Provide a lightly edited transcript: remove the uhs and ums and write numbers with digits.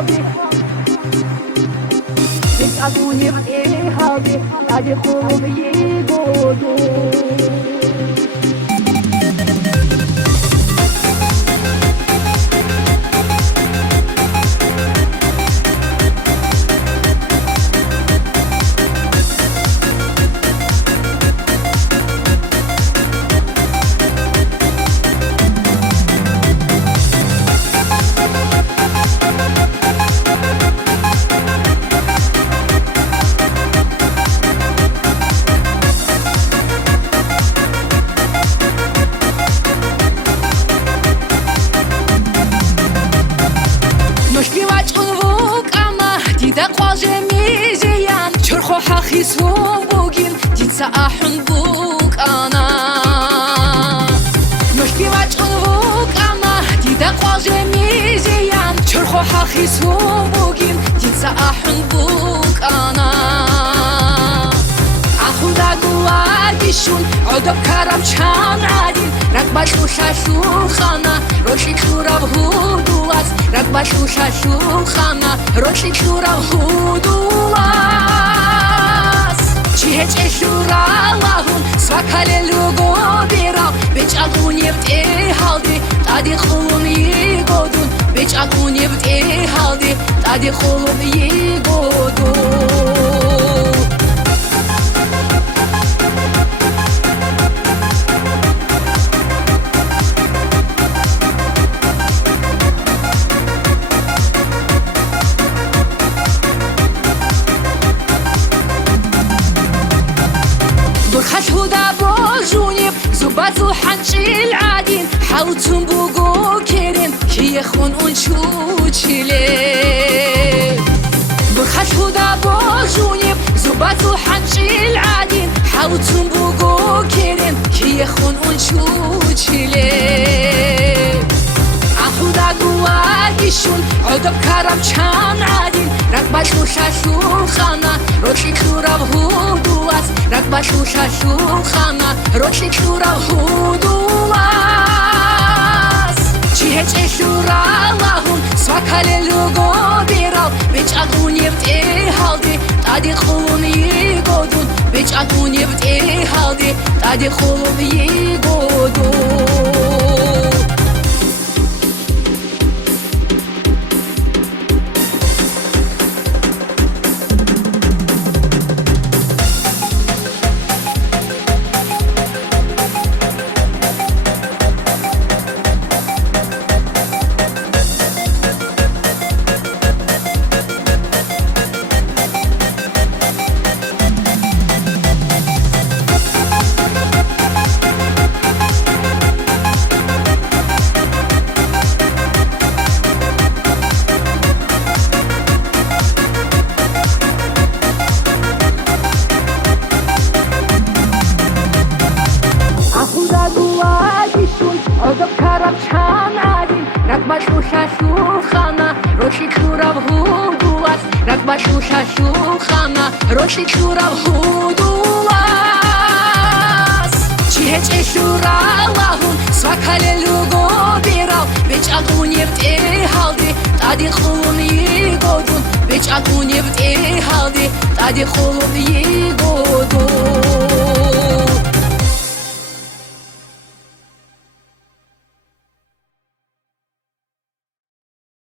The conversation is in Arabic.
بطيحالي بيسألوني بطيحالي قاعد يقولوا بيقولوا جميزيان شرخو حخيسو بوغين ديتسا أحن بوك أنا نشكي واجهن بوك أنا ديدا قوا جميزيان شرخو حخيسو بوغين ديتسا أحن بوك أنا أخودا قواديشون عدب كرم شان عادين ركبا شوشاشو خانا روشي كورا بهودواز ركبا شوشاشو خانا روشي كورا بهودواز چیهچ اشورا لهون سوکاله لوگو بیرا بیچ اگونی بتی حالدی تادی خونی گودون بیچ اگونی بتی حالدی تادی خونی گودون هدا بوجونيب زباتو حنشي العادين حاوتهم بوغو كيرين كي يخون انشو تشيلي برخش هدا بوجونيب زباتو حنشي العادين حاوتهم بوغو كيرين كي يخون انشو تشيلي أخودا قواديشون عدب كرم شان عادين ركبا شوشاشو خانا روشي كورا بهودواز ركبا شوشاشو خانا روشي كورا بهودواز چيهچ اشورا لهون سوكاله لوگو بیرال بیچ اگونی بتی حالدي تادي خوني گودون بیچ اگونی بتی حالدي تادي خوني گودون عدب كرم شان عادين ركبا شوشاشو خانا روشي كورا بهودواز ركبا شوشاشو خانا روشي كورا بهودواز چيهچ اشورا لهون سوكاله لوگو بیرال بیچ اگونی بتی حالدي تادي خوني گودون بیچ اگونی بتی حالدي تادي خوني گودون